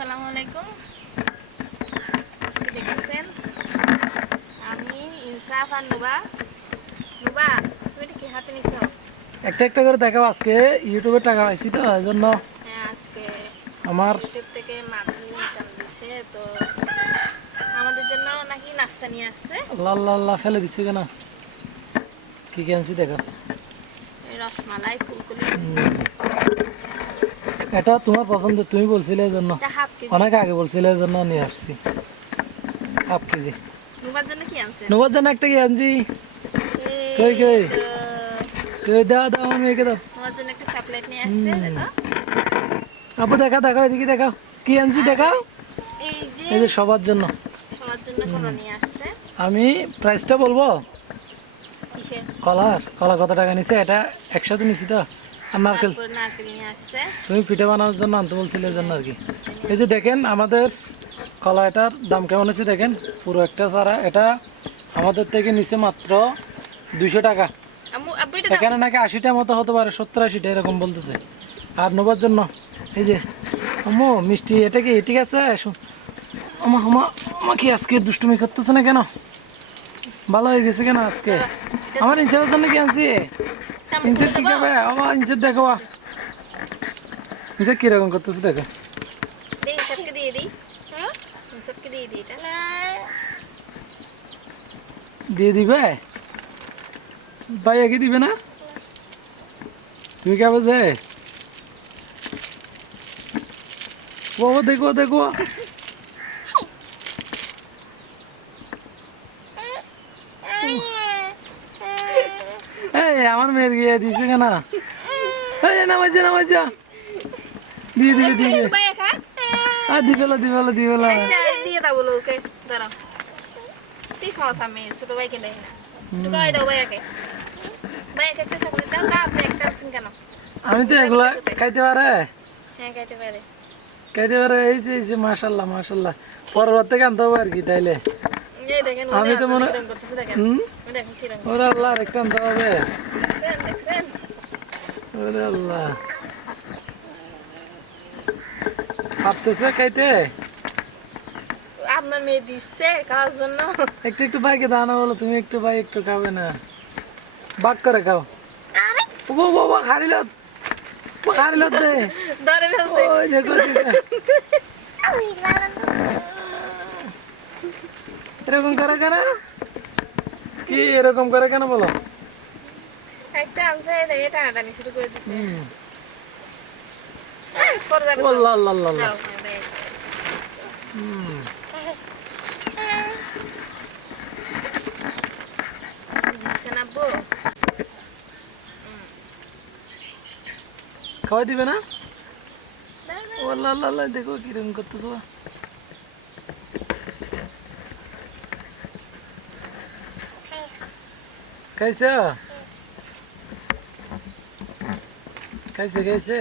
আসসালামু আলাইকুম। আজকে দেখেছেন আমি ইনসাফ আর নুবা। নুবা, তুমি এটা কি হাতে নিছো? একটা একটা করে দেখাও। আজকে ইউটিউবে টাকা পাইছি তো এই জন্য হ্যাঁ, আজকে আমার ইউটিউব থেকে মান্থলি ইনকাম দিছে, তো আমাদের জন্য নাকি নাস্তা নিয়ে আসছে। আল্লাহ আল্লাহ আল্লাহ ফেলে দিচ্ছি কেন, কি কি আনছি দেখো। এই রসমালাই, ফুলকলি, এটা তোমার পছন্দ, তুমি বলছিলে এই জন্য, এটা হাফ কেজি। অনেক আগে বলছিলে এই জন্য নিয়ে আসছি হাফ কেজি। নুবার জন্য কি আনছেন? নেবার জন্য একটা কি আনছি। কই এই কই তো কই, দাও দাও, আমার মেয়েকে দাও। তোমার জন্য একটা চকলেট নিয়ে আসছে, দেখো। আপু দেখা দেখাও, এদিকে দেখাও কি আনছি আর দেখাও। এই যে এই যে সবার জন্য সবার জন্য কলা নিয়ে আসছে। আমি প্রাইসটা বলবো। কিসে? কলা কত টাকা নিছে, এটা একসাথে নিছি তো। আর নারকেল তারপর নারকেল নিয়ে আসছে। তুমি পিঠে বানানোর জন্য আনতে বলছিলে এই জন্য আর কি। এই যে দেখেন আমাদের কলা, এটার দাম কেমন আছে দেখেন, পুরো একটা সারা। এটা আমাদের থেকে নিচে মাত্র 200 টাকা। আম্মু আব্বু এটা দাও। এখানে নাকি 80টা মতো হতে পারে, 70-80টা এরকম বলতেছে। আর নেবার জন্য এই যে আম্মু মিষ্টি, এটা কি ঠিক আছে? আমা আমা আমা কি আজকে দুষ্টুমি করতেছে না কেন? ভালো হয়ে গেছে কেন আজকে? আমার ইনসাফের জন্য কি আনছি? ইনসাফ কি খাবে? আমার ইনসাফ দেখো, ইনসাফ কিরকম করতেছে দেখো। এই সবকে দিয়ে দিই। সবকে দিয়ে দিই এটা। দিয়ে দিবে ভাইয়াকে দিবে না? তুমি কে বলছে? ও দেখো দেখো, এই আমার মেয়ের গিয়ে দিছে কেন? এই নামাইছে নামাইছে, দিয়ে দিবে দিয়ে দিবে। ভাইয়া খা। আর দিবেলা। আচ্ছা, দিয়ে দাও বলো ওকে। দাঁড়াও। চিফ মাউস আমি ছোট ভাইকে দেয় না। একটু খাওয়াই দাও ভাইয়াকে। ভাইয়াকে একটা চকলেট দাও। তা আপনি একটা আনছেন কেন? আমি তো এগুলা খাইতে পারে, হ্যাঁ, খাইতে পারে। এই যে মাশাল্লাহ মাশাল্লাহ, পরের থেকে আনতে হবে আর কি তাইলে। এই দেখেন, আমি তো মনে কিরম করতেছে দেখেন। দেখেন কিরম ওরে আল্লাহ আরেকটা আনতে হবে। দেখছেন? ওরে আল্লাহ, ভাবতেছে খাইতে। আপনার মেয়ে দিচ্ছে খাওয়ার জন্য। একটু একটু ভাইকে দাও বলো, তুমি একটু ভাই একটু খাবে না, বাক করে খাও। আরে ও বাবা খারিল দে। ধরে ফেলছে। ওই দেখো দেখো, এরকম করে কেন? কি এরকম করে কেন বলো? একটা আনছে, দেখে টানাটানি শুরু করে দিচ্ছে। পরে যাবে তো। আল্লাহ আল্লাহ আল্লাহ আল্লাহ। দাও, হ্যাঁ, ভাইয়া। হুম, দিচ্ছেন আব্বু? খাওয়াই দিবে না? ও আল্লাহ আল্লাহ আল্লাহ, দেখো কিরকম করতেছো। খাইছ? খাইছে খাইছে।